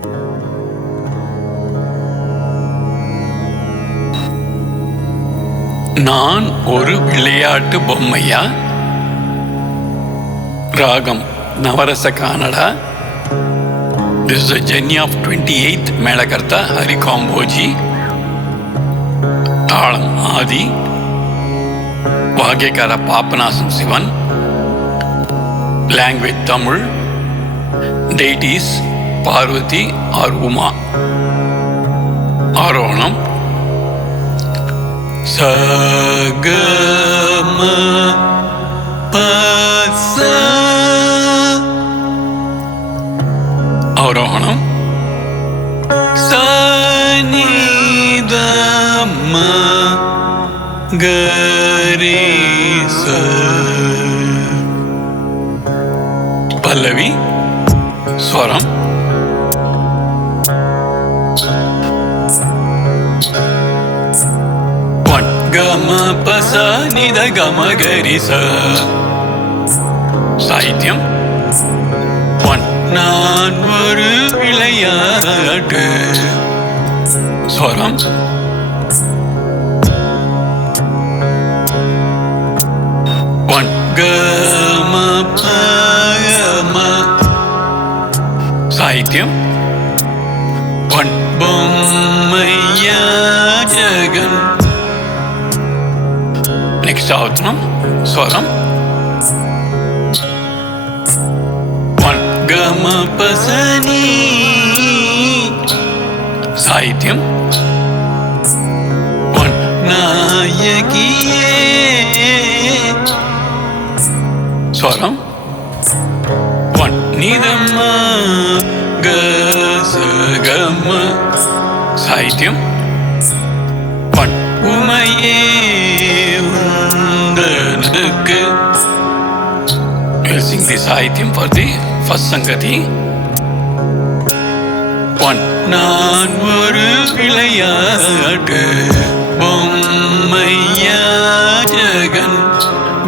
நான் ஒரு விளையாட்டு பொம்மையா? ராகம் நவரச Kanada. This is a journey of 28th மேளகர்த்தா ஹரி காம்போஜி. தாளம் ஆதி. வாக்கியக்கார Papanasam Sivan. Language Tamil. Deities Parvathi or Uma. ஆரோகணம் சகம பச. அவரோகணம் சனிதம கரேச. பல்லவி ஸ்வரம் கம பச நித கம கரிச. சாகித்யம் நான் ஒரு விளையாட்டு. ஸ்வரம் கம பம. சாகித்யம் பொம்மையா ஜகன். நெக்ஸ்ட் ஆவர்த்தனம் ஸ்வரம் கம பசனி. சாகித்யம் நாயகியே. ஸ்வரம் நிதம கம. சாகித்யம் உமையே உந்தனுக்கு. We'll sing the சாகித்யம் for the first சங்கதி. நான் ஒரு விளையாட்டு பொம்மையா ஜகன்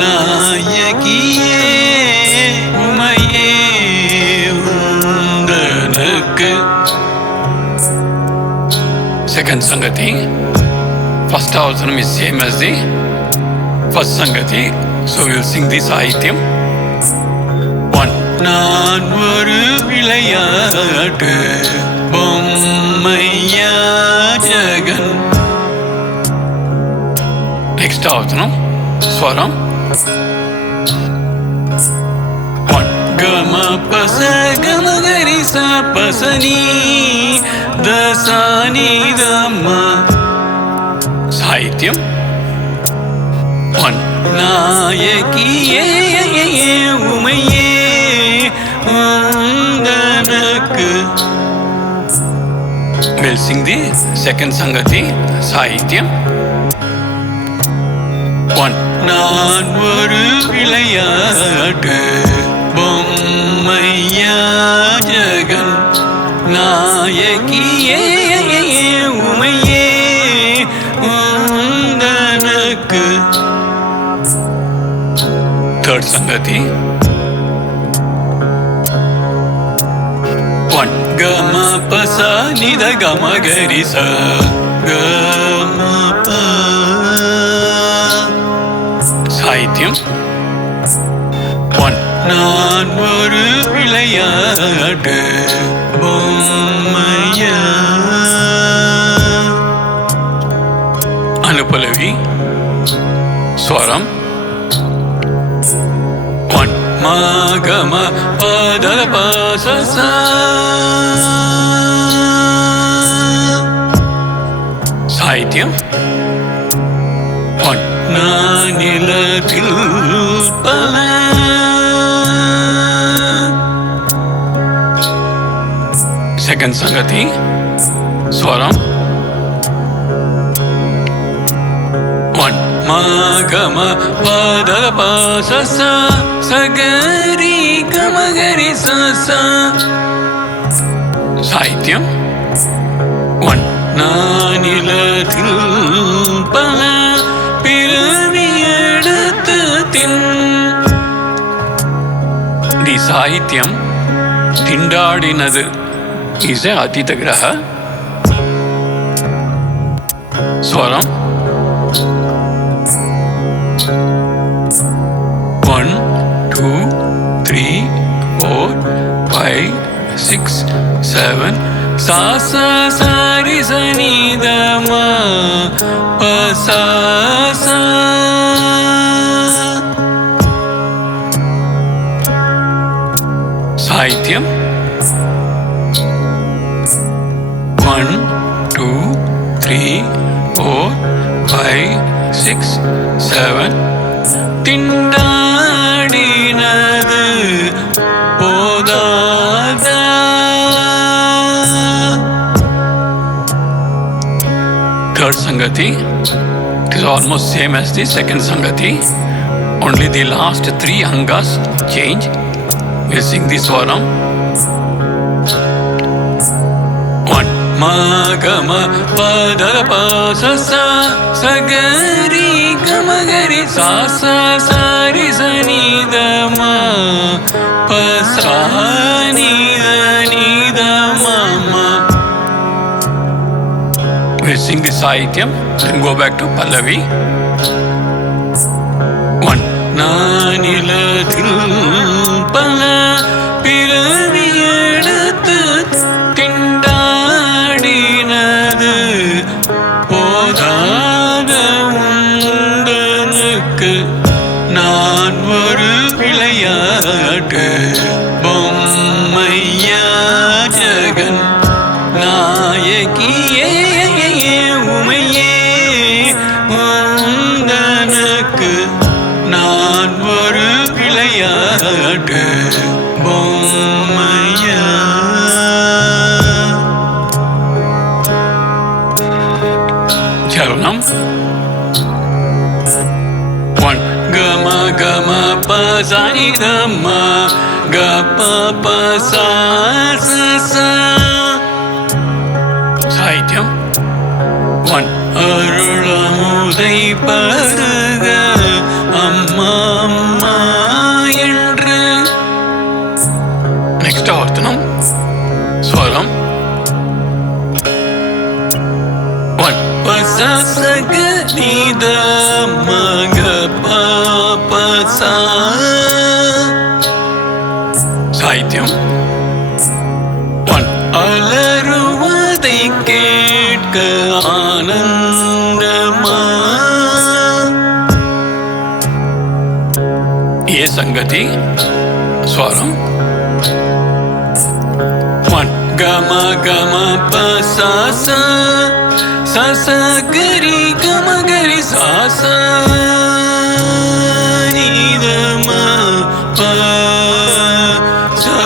நாயகியே உமையே உந்தனுக்கு. Second சங்கதி. First avashanam is same as the first sangati, so we will sing the சாகித்யம். நான் ஒரு விளையாட்டு பொம்மையா ஜகன். நெக்ஸ்ட் அவசரம் ஸ்வரம் கம பச கம கரிச பசனி தசானி தம. சாகித்யம் நாயகியே உமையே உந்தனுக்கு. We'll sing the second சங்கதி. சாகித்யம் நான் ஒரு விளையாட்டு பொம்மையா ஜகன் நாயகியே உமையே உந்தனுக்கு. Third சங்கதி. கம பச நித கம கரிச கம ப. சாகித்யம் நான் ஒரு விளையாட்டு பொம்மையா. அனுபலவி ஸ்வரம் கம பதல பச. சாகித்யம் நிலத்தில் பல. செகண்ட் சங்கதி. ஸ்வரம் கம பதல பச சகரி கம கரி ச. சாகித்யம் நானிலத்தில் பல பிறவி எடுத்து தின். தி சாகித்யம் திண்டாடினது is a Adita Graha. Swaram 1, 2, 3, 4, 5, 6, 7. Sa sa sa ri sa ni da ma pa sa sa. Sahityam 1, 2, 3, 4, 5, 6, 7. Tindadinadu podada. Third Sangati, it is almost same as the second Sangati. Only the last 3 Angas change. We'll sing the Swaram. 1. Ma ga ma pa da pa sa sa sa ga ri ga ma ga ri sa sa sa ri sa ni da ma pa sa ni da ma ma. We'll sing the Sahityam, then go back to Pallavi. 1. Nanilathil pala piravi eduthu tindadinadu podada undanukku naan oru vilayattu bommayya jagan nayakiye umayye undanukku naan oru vilayattu bommayya. Charanam 1. Gama gama pa sa ni da ma ga pa pa sa sa sa. Sahityam 1. Arulamudai paruga amma amma endru. Next Avarthanam Swaram 1. Pasa sa ga ni da ma ga pa pa sa. Sahityam 1. Alaruvadai ketka anandama. Ye Sangati Swaram 1. Gama gama pa sa sa sa sa gari gama gari sa sa ni da ma pa sa.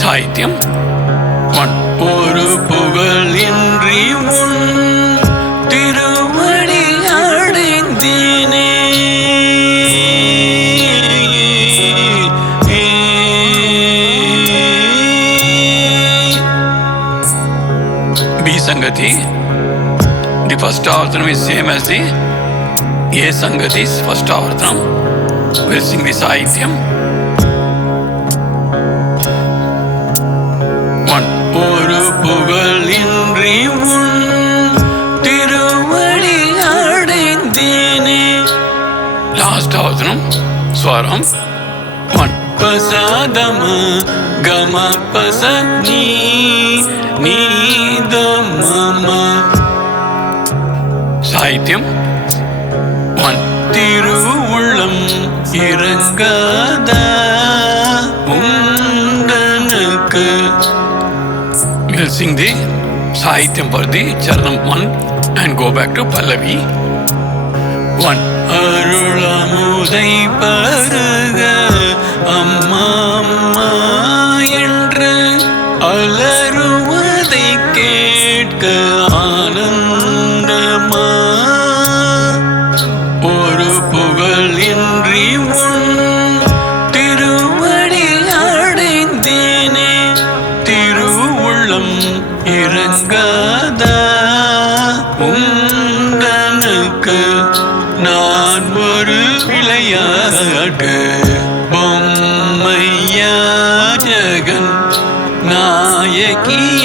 Sahityam 1. Oru pugal indri un திருவடி அடைந்தேனே. B Sangati, the first Avarthanam is same as the A Sangati's first Avarthanam. We'll sing the Sahityam. 1. Oru pugal indri un திருவடி அடைந்தேனே. Last Avarthanam Swaram 1. Pasadama gama pasa ni da mama. Sahityam 1. திருவுள்ளம் இறங்காதா உண்டனுக்கு. We'll sing the Sahityam for the Charanam 1 and go back to Pallavi. 1. Arulamudai paruga amma amma endru alaruvathai ketka anandama. Oru pugal indri un திருவடி அடைந்தேனே. திருவுள்ளம் இறங்காதா உண்டனுக்கு நான் ஒரு விளையாட்டு நாயகி